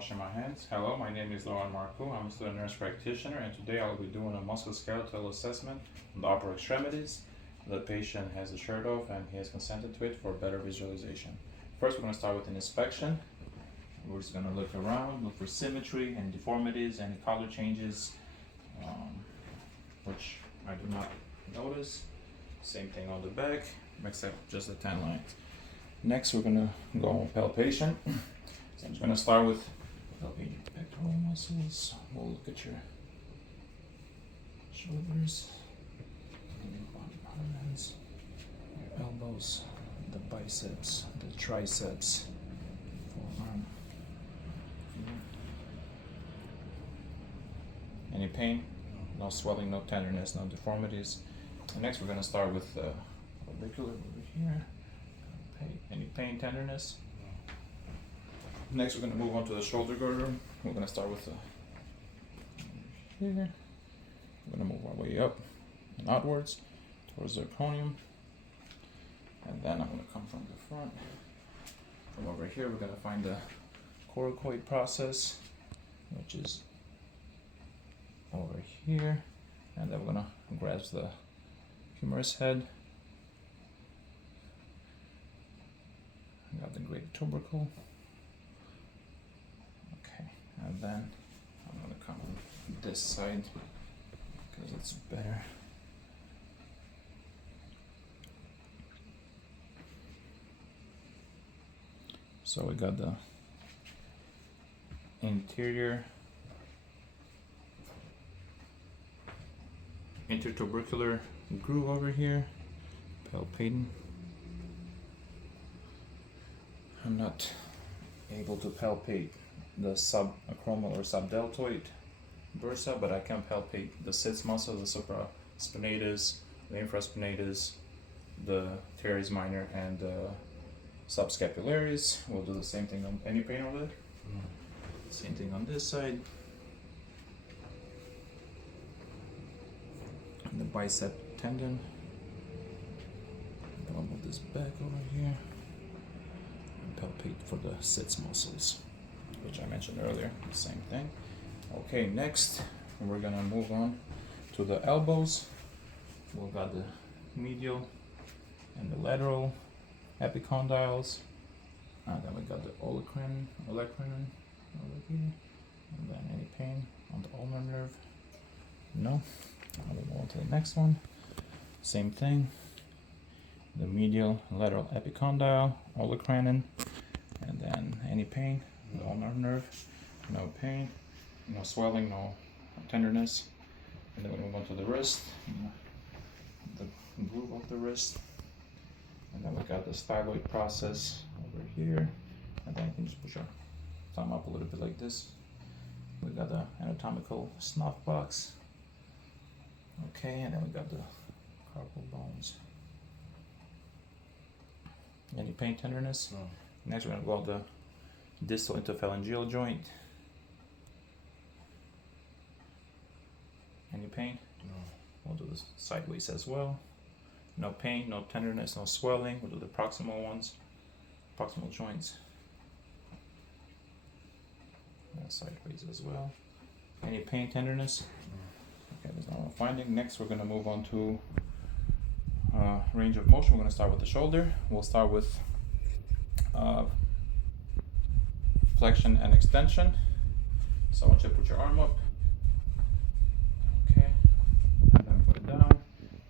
washing my hands. Hello, my name is Lauren Marco. I'm a student nurse practitioner, and today I'll be doing a musculoskeletal assessment on the upper extremities. The patient has the shirt off and he has consented to it for better visualization. First, we're going to start with an inspection. We're just going to look around, look for symmetry and deformities, any color changes, which I do not notice. Same thing on the back, except just the tan lines. Next, we're going to go on palpation. So I'm just going to start with palpating pectoral muscles. We'll look at your shoulders, your body parts, your elbows, the biceps, the triceps, forearm. Any pain? No swelling, no tenderness, no deformities. And next, we're going to start with orbicular over here. Any pain, tenderness? Next, we're going to move on to the shoulder girder. We're going to start with here. We're going to move our way up and outwards towards the zirconium. And then I'm going to come from the front. From over here, we're going to find the coracoid process, which is over here. And then we're going to grasp the humerus head. We got the greater tubercle. Okay, and then I'm going to come on this side because it's better. So we got the interior intertubercular groove over here, palpating. I'm not able to palpate the subacromial or subdeltoid bursa, but I can palpate the sits muscle, the supraspinatus, the infraspinatus, the teres minor, and the subscapularis. We'll do the same thing on any pain over there. Same thing on this side. And the bicep tendon. I'll move this back over here. Palpate for the sits muscles, which I mentioned earlier, the same thing. Okay, next we're gonna move on to the elbows. We've got the medial and the lateral epicondyles, and then we got the olecranon over here, and then any pain on the ulnar nerve? No. I will move on to the next one. Same thing. The medial and lateral epicondyle, olecranon, and then any pain, the ulnar nerve, no pain, no swelling, no tenderness. And then we move on to the wrist, the groove of the wrist, and then we got the styloid process over here, and then you can just push your thumb up a little bit like this. We got the anatomical snuff box. Okay, and then we got the carpal bones. Any pain, tenderness? No. Next, we're going to go on the distal interphalangeal joint. Any pain? No. We'll do this sideways as well. No pain, no tenderness, no swelling. We'll do the proximal ones, proximal joints. And sideways as well. Any pain, tenderness? No. Okay, there's no finding. Next, we're going to move on to range of motion. We're going to start with the shoulder. We'll start with flexion and extension. So I want you to put your arm up. Okay. And then put it down.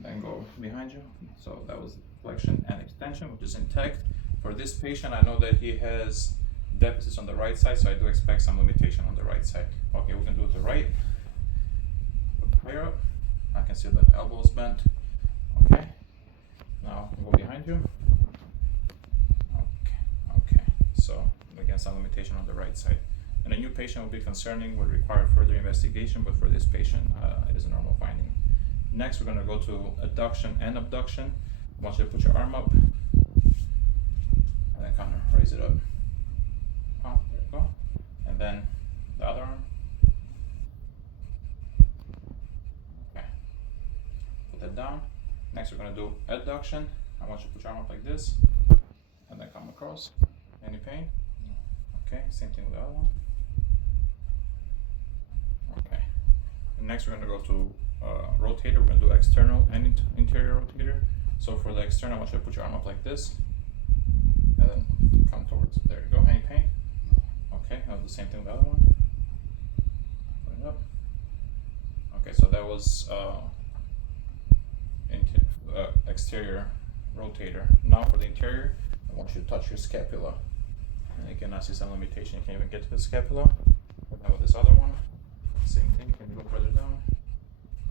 Then go behind you. So that was flexion and extension, which is intact. For this patient, I know that he has deficits on the right side, so I do expect some limitation on the right side. Okay, we can do it the right. Put higher up. I can see the elbows bent. Okay. Now go behind you. Okay. So again, some limitation on the right side. And a new patient will be concerning, would require further investigation, but for this patient, it is a normal finding. Next, we're going to go to adduction and abduction. I want you to put your arm up and then kind of raise it up. Oh, there you go. And then the other arm. Okay. Put that down. Next, we're going to do adduction. I want you to put your arm up like this and then come across. Any pain? Okay, same thing with the other one. next we're gonna go to rotator. We're gonna do external and interior rotator. So for the external, I want you to put your arm up like this, and then come towards it. There you go. Any pain? Okay, I'll do the same thing with the other one. Put it up. Okay, so that was exterior rotator. Now for the interior, I want you to touch your scapula. And again, I see some limitation. You can't even get to the scapula. But now with this other one, same thing. Can you go further down?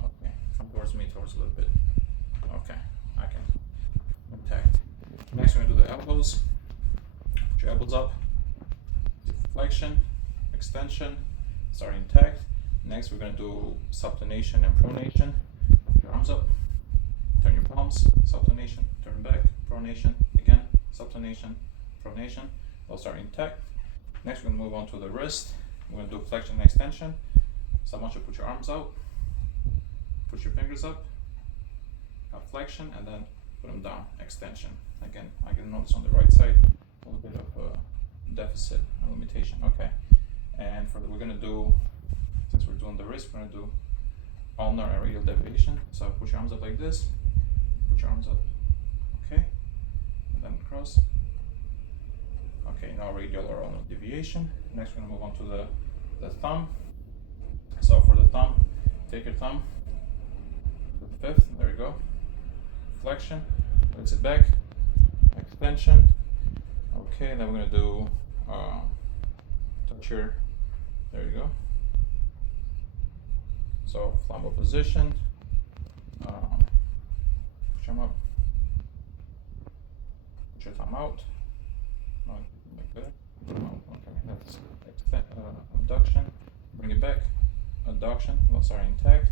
Okay, come towards me, towards a little bit. Okay, I can. Intact. Next, we're gonna do the elbows. Put your elbows up. Flexion, extension, start intact. Next, we're gonna do supination and pronation. Put your arms up. Turn your palms. Supination. Turn back. Pronation. Again. Supination. Pronation. They'll start intact. Next, we're gonna move on to the wrist. We're gonna do flexion and extension. So I want you to put your arms out. Put your fingers up. Got flexion, and then put them down. Extension. Again, I can notice on the right side a little bit of deficit and limitation. Okay. And for we're gonna do, since we're doing the wrist, we're gonna do ulnar and radial deviation. So push your arms up like this. Put your arms up. Okay. And then cross. Okay, now radial or ulnar deviation. Next, we're gonna move on to the thumb. So for the thumb, take your thumb to the fifth. There you go. Flexion. Let's it back. Extension. Okay, then we're gonna do touch your. There you go. So flambo position. Push them up. Put your thumb out. Like that. Okay, that's abduction. Bring it back. Adduction. Well, sorry, intact.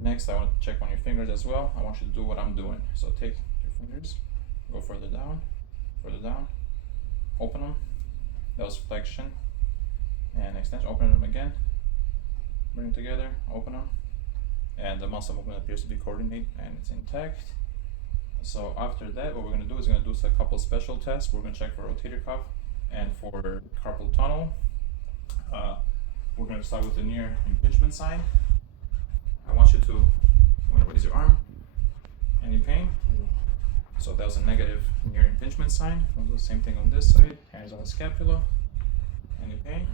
Next, I want to check on your fingers as well. I want you to do what I'm doing. So take your fingers, go further down, open them. That was flexion and extension. Open them again. Bring them together. Open them. And the muscle movement appears to be coordinated and it's intact. So after that, what we're going to do is we're going to do a couple special tests. We're going to check for rotator cuff and for carpal tunnel. We're going to start with the near impingement sign. I want you to raise your arm. Any pain? So that was a negative near impingement sign. We'll do the same thing on this side. Hands on the scapula. Any pain?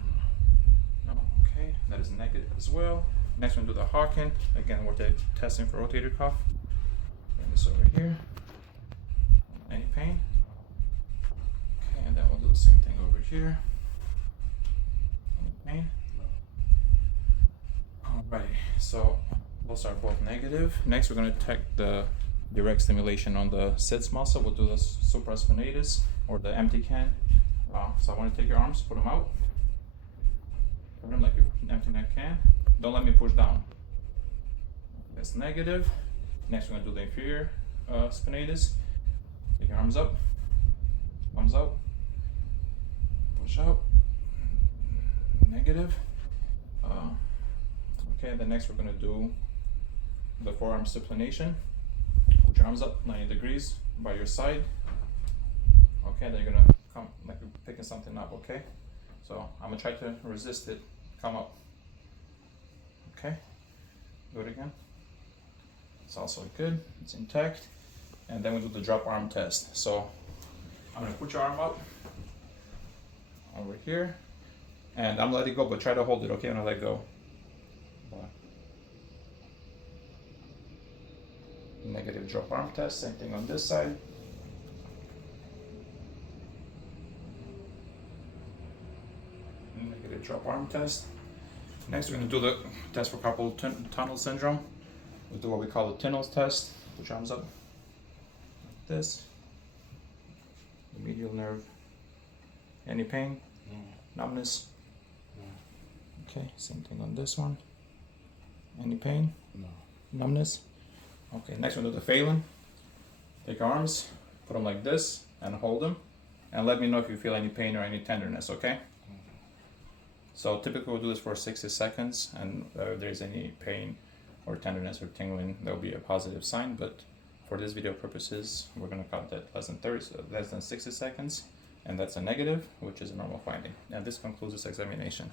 No. Okay, that is negative as well. Next, we're going to do the Hawking. Again, we're testing for rotator cuff. Bring this over here. Any pain? Okay, and then we'll do the same thing over here. Any pain? Alrighty, so those are both negative. Next, we're going to check the direct stimulation on the sits muscle. We'll do the supraspinatus or the empty can. So I want to take your arms, put them out. Put them like you're emptying a can. Don't let me push down. That's negative. Next, we're going to do the inferior spinatus. Take your arms up, thumbs out, push out. Negative. Okay, then next we're going to do the forearm supination. Put your arms up 90 degrees by your side. Okay, then you're going to come like you're picking something up, okay? So I'm going to try to resist it. Come up. Okay, do it again. It's also good, it's intact. And then we do the drop arm test. So I'm going to put your arm up over here. And I'm letting go, but try to hold it, okay, when I let go. Negative drop arm test, same thing on this side. Negative drop arm test. Next, we're going to do the test for carpal tunnel syndrome. We'll do what we call the Tinel's test. Put your arms up like this. The medial nerve. Any pain? No. Numbness? No. Okay, same thing on this one. Any pain? No. Numbness? Okay, next one, do the Phelan. Take your arms, put them like this, and hold them. And let me know if you feel any pain or any tenderness, okay? So typically we'll do this for 60 seconds, and if there's any pain or tenderness or tingling, there'll be a positive sign, but for this video purposes, we're gonna count that less than 60 seconds, and that's a negative, which is a normal finding. And this concludes this examination.